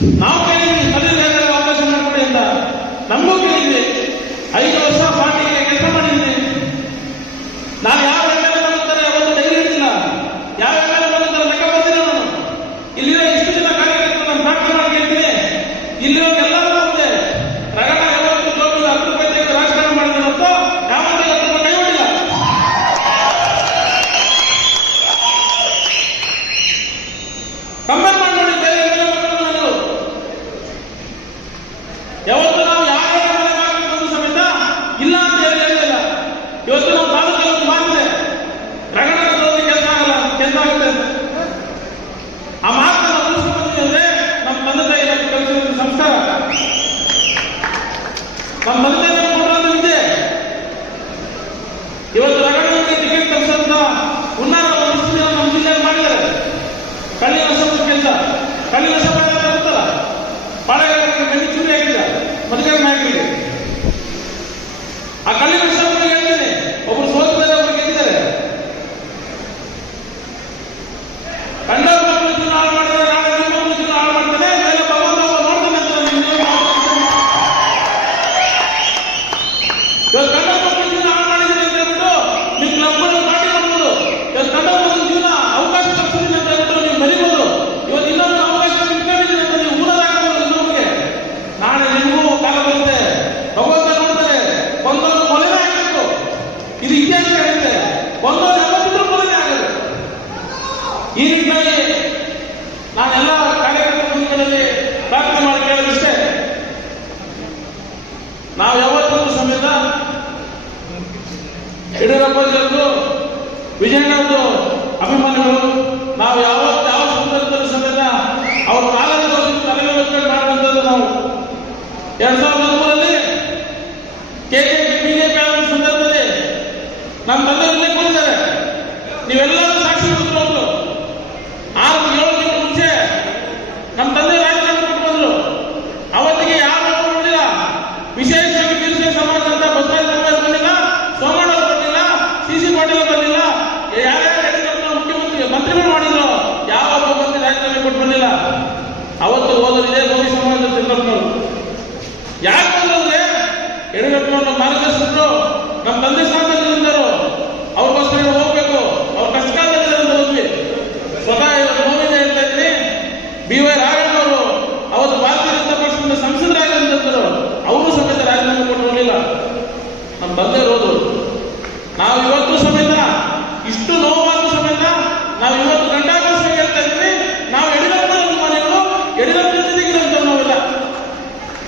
ನಾವು ಕೇಳಿದ್ವಿ ಸ್ಥಳೀಯರಿಗೆ ಅವಕಾಶ ಮಾಡಿಕೊಡಿ ಅಂತ. ನಮಗೂ ಕೇಳಿದ್ವಿ. ಐದು ವರ್ಷ ಪಾರ್ಟಿಗೆ ಕೆಲಸ ಮಾಡಿದ್ವಿ. ನಾವು ಯಾವ ಎಂ ಎಲ್ ಬಂದಿರ್ತಾರೆ ಅವತ್ತು ಡೈರಿ ಇರ್ತಿಲ್ಲ ಯಾವ ಎಂ ಎಲ್ ಲೆಕ್ಕ ಬಂದಿಲ್ಲ ನಾನು. ಇಲ್ಲಿರೋ ಇಷ್ಟು ಜನ ಕಾರ್ಯಕರ್ತರು ನಾನು ಪ್ರಾರ್ಥನೆ ಮಾಡಿ ಇಲ್ಲಿರೋ ಎಲ್ಲರೂ ಬಂದೆ ಹತ್ತು ರಾಜಕಾರಣ ಆ ಮಾತನ್ನ ನಮ್ಮ ತಂದೆ ತಾಯಿ ಕಲಿಸಿದ ಸಂಸ್ಕಾರ ನಮ್ಮ ಒಂದೊಂದು ಯಾವತ್ತಿದ್ರೂ ಕೊಲೆನೇ ಆಗಲ್ಲ ಈ ನಿಟ್ಟಿನಲ್ಲಿ ನಾನೆಲ್ಲ ಕಾರ್ಯಕರ್ತರ ಮುಂದಿನಲ್ಲಿ ಪ್ರಾರ್ಥನೆ ಮಾಡಿ ಕೇಳೋದಿಷ್ಟೇ, ನಾವು ಯಾವತ್ತೂ ಸಮೇತ ಯಡಿಯೂರಪ್ಪನವರದ್ದು ವಿಜಯನಗರದ್ದು ಅಭಿಮಾನಿಗಳು, ನಾವು ಯಾವತ್ತು ಯಾವ ಸಂದರ್ಭದಲ್ಲಿ ಸಮೇತ ಅವ್ರ ಕಾಲದ ತಲೆ ಮಾಡುವಂಥದ್ದು ನಾವು. ಎರಡ್ ಸಾವಿರದ ಹದಿಮೂರರಲ್ಲಿ ಕೆ ಬಿಜೆಪಿ ಆದ ಸಂದರ್ಭದಲ್ಲಿ ನಮ್ಮ ತಂದೆ ನೀವೆಲ್ಲರೂ ಸಾಕ್ಷಿ ಬಂದ್ರು ಆರು ಏಳು ದಿನ ಮುಂಚೆ ನಮ್ಮ ತಂದೆ ರಾಜಕಾರಣ ಬಿಟ್ಟು ಬಂದ್ರು. ಅವತ್ತಿಗೆ ಯಾರು ನೋಡಿಲ್ಲ. ವಿಶೇಷವಾಗಿ ಕಿರುಚಿನ ಸಮಾಜ ಅಂತ ಬಸವರಾಜ ಸಮಾಜ ಬಂದಿಲ್ಲ, ಸೋಮಣ್ಣ ಅವರು ಬಂದಿಲ್ಲ, ಸಿ ಸಿ ಪಾಟೀಲ್ ಬಂದಿಲ್ಲ. ಯಾರ್ಯಾರು ಮುಖ್ಯಮಂತ್ರಿ, ಮಂತ್ರಿಗಳು ಮಾಡಿದ್ರು. ಯಾವ ಒಬ್ಬ ಮಂತ್ರಿ ಕೊಟ್ಟು ಬಂದಿಲ್ಲ. ಅವತ್ತು ಹೋದರು ಇದೇ ಮೋದಿ ಸಮಾಜದ ಚಂದ್ರಪ್ಪನವರು ಯಾಕೆ ಬಂದ್ರೆ ಯಡಿಯೂರಪ್ಪನವ್ರ ಮಾರ್ಗದರ್ಶಕರು, ನಮ್ಮ ತಂದೆ ಸ್ಥಾನದಲ್ಲಿ ಬಂದರು ಅವ್ರಿಗೋಸ್ಕರ Now you